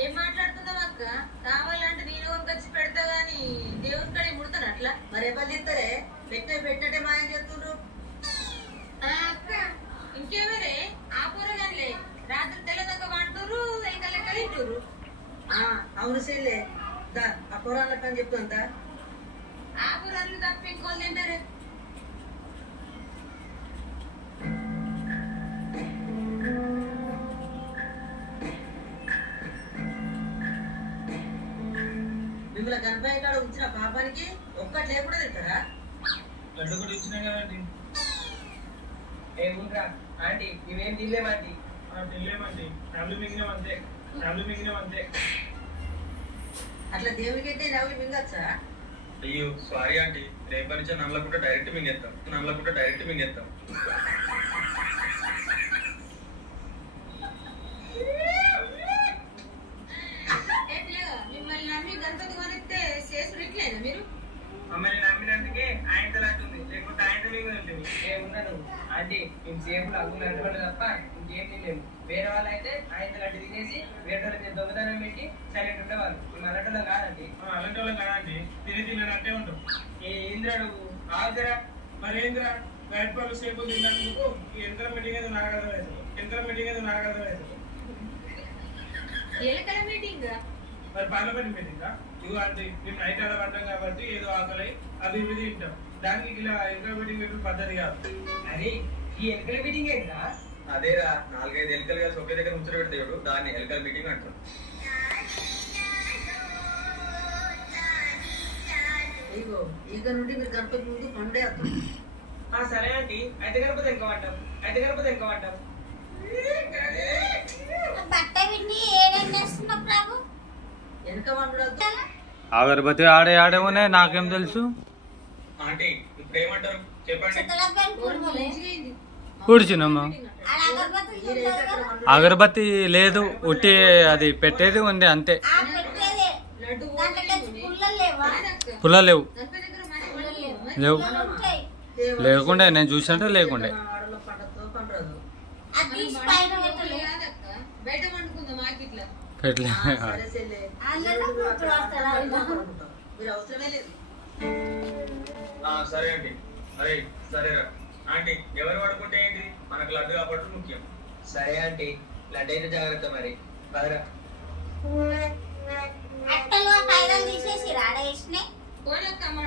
ఏం మాట్లాడుతున్నావు అక్క? కావాలంటే నేను వచ్చి పెడతా గాని దేవుని కడే ముడతాను అట్లా. మరి ఎవరు ఇస్తారే? పెట్టినట్టే మాయం చేస్తుండ్రు. అక్క ఇంకెవరే? ఆ పూరగానే రాత్రి తెల్లదాకా వంటూరు ఇంకా లెక్క తింటూరు. అవును చెల్లె, దా ఆ పొరాల పని చెప్తుందా? ఆ పూరలు తప్ప ఇంకోళ్ళు తింటారు. మిమ్మల్ని గణపయ్య కాడ ఉంచిన పాపానికి ఒక్కటి లేకుండా తింటారా? లడ్డు కూడా ఇచ్చినా కదండి. ఏముండ్రా ఆంటీ ఇవేం తినలేమంటీ. తినలేమండి, ఫ్యామిలీ మింగినాం అంతే. అట్లా దేవునికి అయితే నవ్వులు మింగచ్చా? అయ్యో సారీ ఆంటీ, రేపటి నుంచి నమ్మలకుండా డైరెక్ట్ మింగేస్తాం. మిమ్మల్ని నమ్మి గణపతి కొనిస్తే చేసుడు ఇట్లేనా మీరు? మమ్మల్ని నమ్మినందుకే ఆయనతో లాంటి లేకపోతే ఆయనతో మీద ఉంటుంది. ఏమున్నాను ఆంటీ మేము సేపులు అగ్గులు అంటుకోండి తప్ప ఇంకేం తినలేము. వేరే వాళ్ళు అయితే ఆయనతో లడ్డు తినేసి వేరే వాళ్ళకి దొంగతనం పెట్టి సైలెంట్ ఉండేవాళ్ళు. మేము అలాంటి కాదండి. అలాంటి వాళ్ళం కాదండి, తినట్టే ఉంటాం. ఏంద్రాడు ఆగురా మరి ఏంద్రా బయట పళ్ళు సేపు తిన్నందుకు ఎంత మీటింగ్ ఏదో నాకు అర్థమవుతుంది. ఎలకల మీటింగ్ మరి పార్లమెంట్ మీటింగ్ ఇవి అంటే మేము నైట్ అలా పడ్డాం కాబట్టి ఏదో ఆకలి అది ఇవి తింటాం. దానికి ఇలా ఎలకల మీటింగ్ పెట్టిన పద్ధతి కాదు. అరే ఈ ఎలకల మీటింగ్ ఏంటా? అదేరా 4-5 ఎలకలు కలిసి ఒకే దగ్గర ముచ్చట పెడతాడు, దాన్ని ఎలకల మీటింగ్ అంటారు. ఇగో ఇక నుండి మీరు గణపతి ముందు పండే వస్తాం. సరే ఆంటీ అయితే గణపతి వెనకమంటాం. బట్ట విండి ఏడేం చేస్తున్నావు ప్రభు? వెనక వండు వద్దు. అగరబత్తి ఆడే ఉన్నాయి, నాకేం తెలుసు. ఆంటీ ఇప్పుడు ఏమంటారు చెప్పండి. కూర్చున్నామా? అగరబత్తి లేదు, ఉట్టి అది పెట్టేది ఉంది అంతే. పుల్ల లేవు లేకుండే, నేను చూసినట్టు లేకుండే. బయట వండుకుందాం మార్కెట్లో. పెట్టలే. సరే చెల్లె, మీరు అవసరమే లేదు. సరే ఆంటీ. అరే సరేరా ఆంటీ, ఎవరు పడుకుంటే ఏంటి, మనకు లడ్డు కాబట్టి ముఖ్యం. సరే ఆంటీ లడ్డు అయితే జాగ్రత్త మరి. బాగా అట్టలు తీసేసి రాడ వేసినాయి. కోనక్క మన